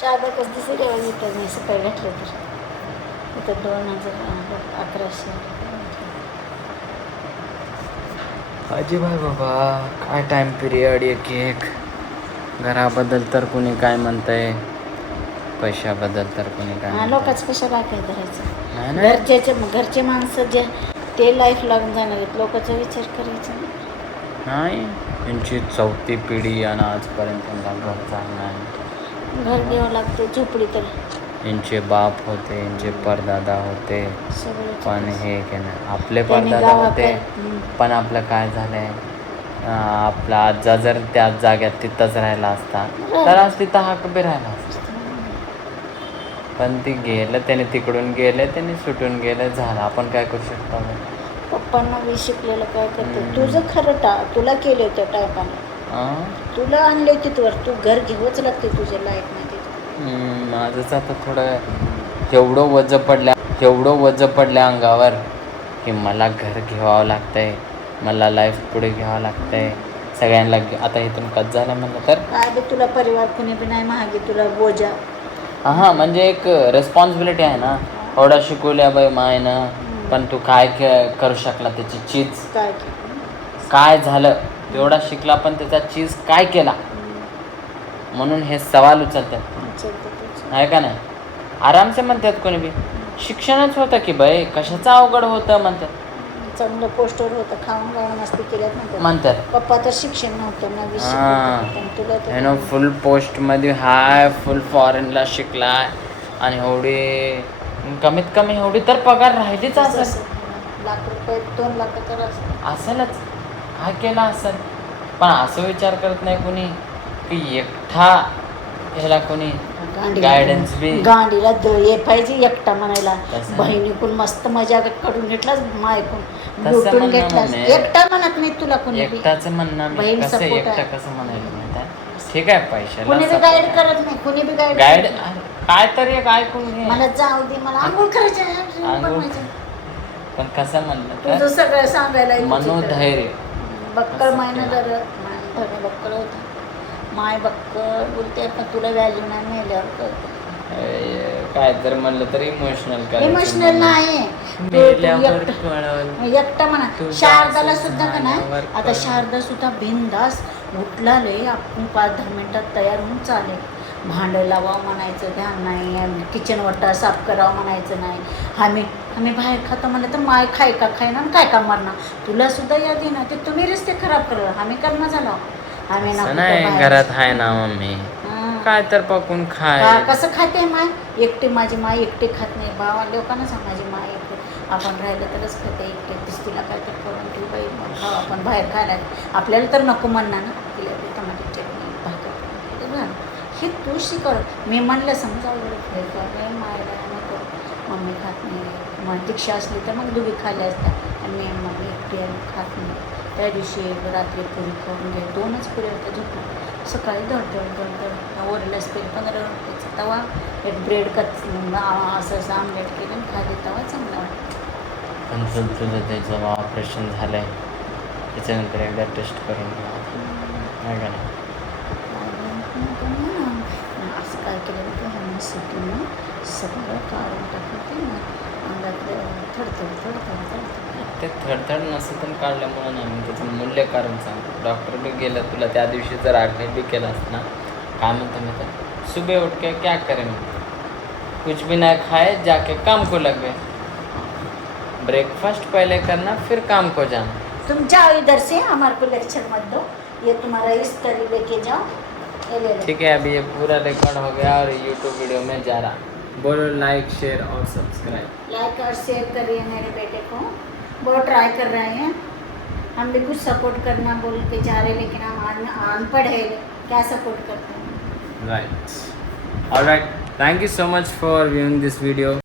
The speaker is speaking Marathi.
शाळा कसं दिसेल इथं मी सकाळी घातलं तर इथं 2011 अजिब आहे बाबा, काय टाइम पिरियड एक घराबद्दल तर कुणी काय म्हणतंय, पैशाबद्दल तर कुणी काय म्हणतंय. लोकांचं कशाला काय करायचं, नाही नाही. घरचे माणसं जे ते लाईफ लागून जाणार आहेत, लोकांचा विचार करायचा नाही. यांची 4थी पिढी आणि आजपर्यंत त्यांना घर चाललं नाही. घर घ्यावं लागते, झोपडी तर यांचे बाप होते, यांचे परदादा होते, सगळं पण हे की नाही आपले त्यांनी परदादा होते, गावाकडे पण आपलं काय झालंय, आपला आजा जर त्याच जाग्यात तिथंच राहिला असता तर आज तिथं हक्क बी राहिला असता. पण ती गेलं, त्याने तिकडून गेले, त्याने सुटून गेलं, झालं. आपण काय करू शकतो? पप्पांना बी शिकलेलं काय करते, तुझं खरं तुला केलं होतं टायपाने, तुला आणले तिथवर, तू घर घेऊच लागते तुझ्या लाईफमध्ये. माझंच आता थोडं तेवढं वजं पडलं अंगावर की मला घर घ्यावं लागतंय, मला लाईफ पुढे घ्यावं लागतंय सगळ्यांना. आता इथून कच झालं म्हणलं तर काय बी तुला परिवार कुणी बी नाही महागे, तुला बोजा. हां, म्हणजे एक रेस्पॉन्सिबिलिटी आहे ना. एवढा शिकवल्या बाई मायनं, पण तू काय करू शकला त्याची चीज काय झालं? तेवढा शिकला पण त्याचा चीज काय केला? म्हणून हे सवाल उचलतात, आहे का नाही? आरामसे म्हणतात कोणी बी, शिक्षणच होतं की बाई, कशाचं अवघड होतं म्हणतात. चांगलं पोस्टर होतं, खाऊन गाऊन मस्ती केल्यात म्हणतात. पप्पा तर शिक्षण नव्हतं ना, तुला फुल पोस्टमध्ये हाय, फुल फॉरेनला शिकलाय आणि एवढी कमीत कमी एवढी तर पगार राहिलीच असेल. लाख रुपये, 2 लाख तर असेलच. काय केलं असेल? पण असं विचार करत नाही कोणी की एकटा ह्याला कोणी गायडन्स बी गांडीला हे पाहिजे एकटा म्हणायला. बहिणीकून मस्त मजा करून घेतलास, मायकून लुटून घेतलास. एकटा म्हणत नाही तुला कोणी, एकटाचं म्हणणं बहीण कसं support एकटा आहे. कसं म्हणायला माहिती आहे? ठीक आहे, पैशाला कोणी बी गाईड करत नाही, कोणी बी गाईड काय तरी एक ऐकून घे. मला जाऊ दे, मला आंघोळ करायची आहे, बनवायचं. पण कसं म्हणलं तुझं सगळं सांगायला मनोधैर्य बक्कळ मायनं जर बक्कळ होतं, माय बक्कळ बोलते, पण तुला व्हॅल्यू नाही मिळाल्यावर कळतं. काय तर म्हणलं तरी इमोशनल नाही, एकटा म्हणा. शारदाला सुद्धा का नाही, आता शारदा सुद्धा बिनधास उठलाले, आपण 5-10 मिनिटात तयार होऊन चालेल. भांडं लावावं म्हणायचं ध्यान नाही, किचन वट्टा साफ करावं म्हणायचं नाही. आम्ही बाहेर खातो म्हणलं तर माय खाय ना काय का मारणार, तुला सुद्धा याद येणार ते तुम्ही रस्ते खराब करा, आम्ही करणं झालो. आम्ही नाही घरात आहे ना मम्मी, काय तर पकून खाय. कसं खाते माय? एकटी माझी माय एकटी खात नाही, भावा लोकांना सांग माझी माय एकटी, आपण राहिलं तरच खाते एकटे. तिला काय तर करून ठेवू बाई, मग खाऊ आपण बाहेर खायला. आपल्याला तर नको म्हणणार ना, तिला टमाटे चटणी भाकर हे तू शिकव. मी म्हणलं समजा मायला नको, मम्मी खात नाही, मग दीक्षा असली तर मग दोघी खाल्ल्या असतात, आणि मम्मी एकटी खात नाही. त्या दिवशी रात्री पुरी खाऊन घे, 2च पुऱ्या होत्या झोपून. सकाळी धड ओरलेस पेल 15 रुपयाचं. तवा एक ब्रेड असं आमलेट केलं आणि खाली, तवा चांगला वाटतं. पण तुझं त्याचं ऑपरेशन झालं आहे, त्याच्यानंतर एकदा टेस्ट करून नाही का नाही? असं काय केलं तर ह्या सुटून सगळं काढून टाकलं, ते अंगातलं थडथड. ते थडथड नसतं पण काढल्यामुळं नाही, मी त्याचं मूल्य कारण सांगतो. डॉक्टर बी गेलं, तुला त्या दिवशी जर आग्रह बी केला असतं ना, काय म्हणतो मी तर, सुबह उठ के क्या करें, कुछ भी ना खाए, जाके काम को लगे, ब्रेकफास्ट पहले करना फिर काम को जाना. तुम जाओ इधर से, हमारे को लेक्चर मत दो, ये तुम्हारा इस तरह लेके जाओ. ठीक है, अभी ये पूरा रिकॉर्ड हो गया और यूट्यूब वीडियो में जा रहा. बोलो लाइक शेयर और सब्सक्राइब. लाइक और शेयर करिए मेरे बेटे को, बहुत ट्राई कर रहे हैं. हम भी कुछ सपोर्ट करना बोल के जा रहे, लेकिन हम अनपढ़ है, क्या सपोर्ट करते हैं. Right. All right. Thank you so much for viewing this video.